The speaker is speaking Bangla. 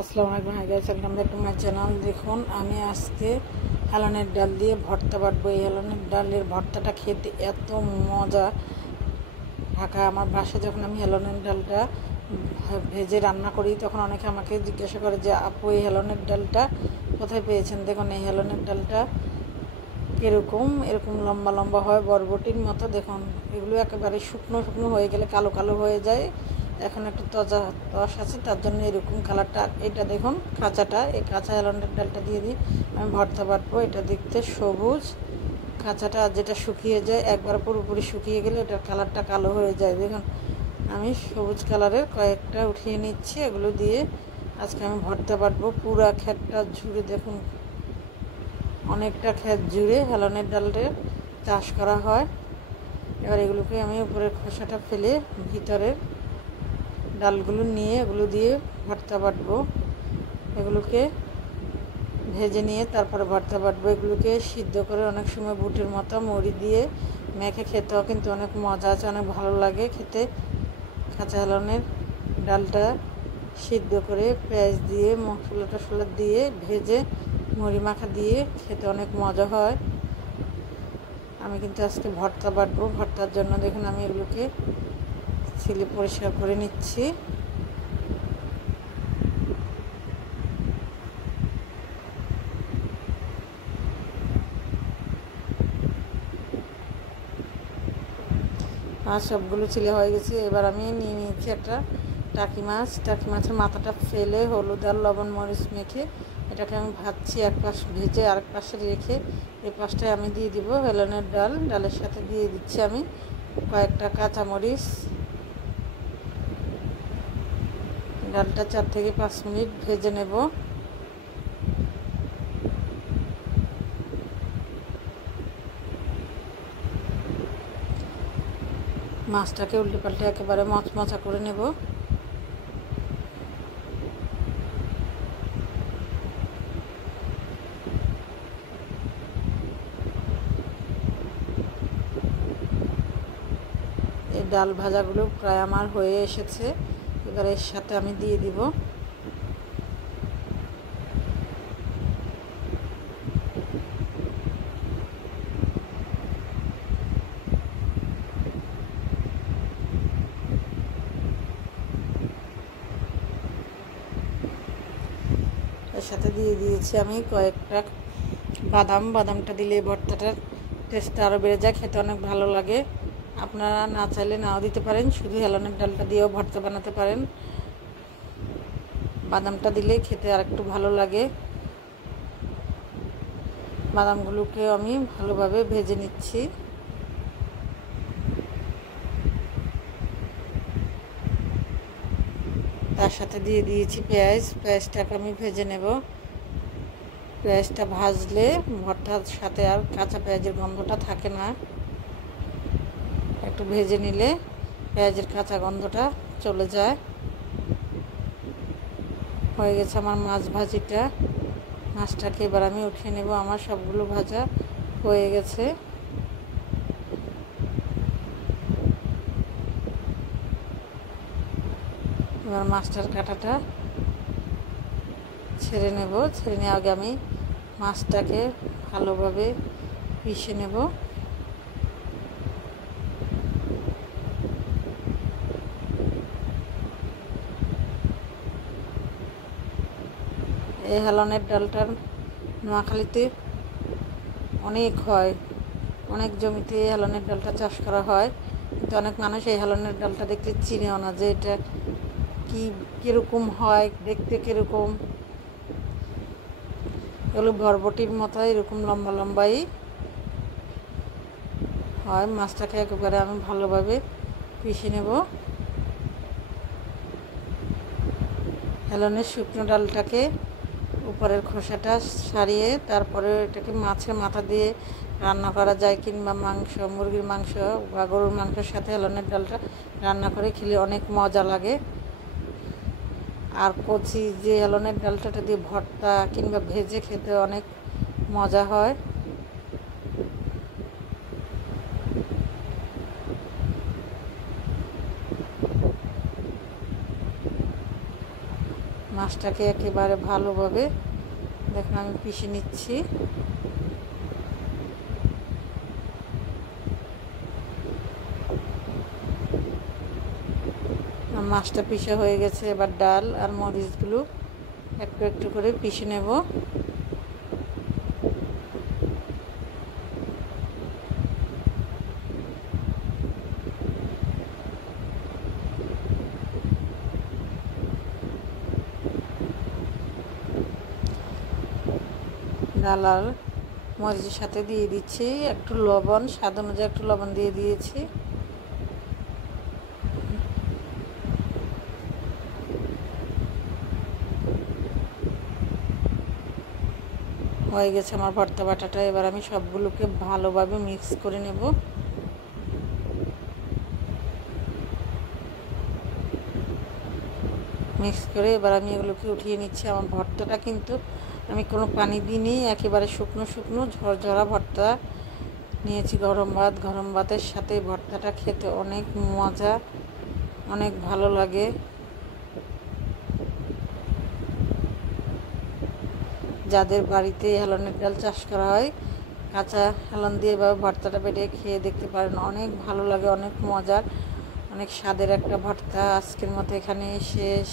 আসসালামু আলাইকুম, hi guys, welcome back to my channel. দেখুন, আমি আজকে হেলনের ডাল দিয়ে ভর্তা বাটবো। এই হেলনের ডালের ভর্তাটা খেতে এত মজা। ঢাকায় আমার বাসায় যখন আমি হেলনের ডালটা ভেজে রান্না করি, তখন অনেকে আমাকে জিজ্ঞাসা করে যে আপু, এই হেলনের ডালটা কোথায় পেয়েছেন। দেখুন, এই হেলনের ডালটা কীরকম, এরকম লম্বা লম্বা হয়, বরবটির মতো। দেখুন, এগুলো একেবারে শুকনো শুকনো হয়ে গেলে কালো কালো হয়ে যায়। এখন একটু তস আছে, তার জন্য এরকম কালারটা। এটা দেখুন কাঁচাটা, এই কাঁচা হেলনের ডালটা দিয়ে দিই আমি ভর্তা বাটবো। এটা দেখতে সবুজ কাঁচাটা, আর যেটা শুকিয়ে যায়, একবার পুরোপুরি শুকিয়ে গেলে এটার কালারটা কালো হয়ে যায়। দেখুন, আমি সবুজ কালারের কয়েকটা উঠিয়ে নিচ্ছি। এগুলো দিয়ে আজকে আমি ভর্তা বাটবো। পুরা ক্ষেতটা জুড়ে দেখুন, অনেকটা ক্ষেত জুড়ে হেলনের ডালের চাষ করা হয়। এবার এগুলোকে আমি উপরের খোসাটা ফেলে ভিতরের ডালগুলো নিয়ে এগুলো দিয়ে ভর্তা বাটবো। এগুলোকে ভেজে নিয়ে তারপরে ভর্তা বাটবো। এগুলোকে সিদ্ধ করে অনেক সময় বুটের মতো মুড়ি দিয়ে মেখে খেতেও কিন্তু অনেক মজা আছে, অনেক ভালো লাগে খেতে। কাঁচা হেলনের ডালটা সিদ্ধ করে পেঁয়াজ দিয়ে মশলা টশলা দিয়ে ভেজে মুড়ি মাখা দিয়ে খেতে অনেক মজা হয়। আমি কিন্তু আজকে ভর্তা বাটবো। ভর্তার জন্য দেখুন আমি এগুলোকে ছিলে পরিষ্কার করে নিচ্ছি। আর সবগুলো ছিলে হয়ে গেছে। এবার আমি নিয়ে নিয়েছি একটা টাকি মাছ। টাকি মাছের মাথাটা ফেলে হলুদ আর লবণ মরিচ মেখে এটাকে আমি ভাজছি। এক পাশ ভেজে আরেক পাশে রেখে এই পাশটায় আমি দিয়ে দিব হেলনের ডাল। ডালের সাথে দিয়ে দিচ্ছি আমি কয়েকটা কাঁচামরিচ। ডালটা 4 থেকে 5 মিনিট ভেজে নেব। মাছটাকে উল্টে পাল্টে একেবারে মচমচা করে নেব। এই ডাল ভাজাগুলো প্রায় আমার হয়ে এসেছে। এবার এর সাথে আমি দিয়ে দিব দিয়েছি আমি কয়েকটা বাদাম। বাদামটা দিলে ভর্তাটার টেস্টটা আরও বেড়ে যায়, খেতে অনেক ভালো লাগে। আপনারা না চাইলে নাও দিতে পারেন, শুধু হেলনের ডালটা দিয়েও ভর্তা বানাতে পারেন। বাদামটা দিলে খেতে আর একটু ভালো লাগে। বাদামগুলোকে আমি ভালোভাবে ভেজে নিচ্ছি। তার সাথে দিয়ে দিয়েছি পেঁয়াজ। পেঁয়াজটাকে আমি ভেজে নেব। পেঁয়াজটা ভাজলে ভর্তার সাথে আর কাঁচা পেঁয়াজের গন্ধটা থাকে না। একটু ভেজে নিলে পেঁয়াজের কাঁচা গন্ধটা চলে যায়। হয়ে গেছে আমার মাছ ভাজিটা। মাছটাকে এবার আমি উঠিয়ে নেব। আমার সবগুলো ভাজা হয়ে গেছে। এবার মাছটার কাঁটাটা ছেড়ে নেব। ছেড়ে নিয়ে আগে আমি মাছটাকে ভালোভাবে পিষে নেব। এই হেলনের ডালটার নোয়াখালীতে অনেক হয়, অনেক জমিতে হেলনের ডালটা চাষ করা হয়, কিন্তু অনেক মানুষ এই হেলনের ডালটা দেখতে চিনেও না যে এটা কীরকম হয়, দেখতে কীরকম। এগুলো বরবটির মতো এরকম লম্বা লম্বাই হয়। মাছটাকে একেবারে আমি ভালোভাবে পিষে নেব। হেলনের শুকনো ডালটাকে উপরের খোসাটা সারিয়ে তারপরে এটাকে মাছের মাথা দিয়ে রান্না করা যায়, কিংবা মাংস, মুরগির মাংস বা গরুর মাংসের সাথে হেলনের ডালটা রান্না করে খেলে অনেক মজা লাগে। আর কচি যে হেলনের ডালটা দিয়ে ভর্তা কিংবা ভেজে খেতে অনেক মজা হয়। মাছটাকে একেবারে ভালোভাবে দেখুন আমি পিষে নিচ্ছি। মাছটা পিষে হয়ে গেছে, এবার ডাল আর মরিচগুলো একটু একটু করে পিষে নেব। ডাল আর মরিচের সাথে দিয়ে দিচ্ছি একটু লবণ, স্বাদ অনুযায়ী একটু লবণ দিয়ে দিয়েছি। হয়ে গেছে আমার ভর্তা বাটাটা। এবার আমি সবগুলোকে ভালোভাবে মিক্স করে নেব। মিক্স করে এবার আমি এগুলোকে উঠিয়ে নিচ্ছি। আমার ভর্তাটা কিন্তু আমি কোনো পানি দিইনি, একেবারে শুকনো শুকনো ঝরঝরা ভর্তা নিয়েছি। গরম ভাতের সাথে ভর্তাটা খেতে অনেক মজা, অনেক ভালো লাগে। যাদের বাড়িতে হেলানের ডাল চাষ করা হয়, কাঁচা হেলান দিয়ে এভাবে ভর্তাটা বেটে খেয়ে দেখতে পারেন, অনেক ভালো লাগে, অনেক মজার, অনেক স্বাদের একটা ভর্তা। আজকের মতো এখানে শেষ।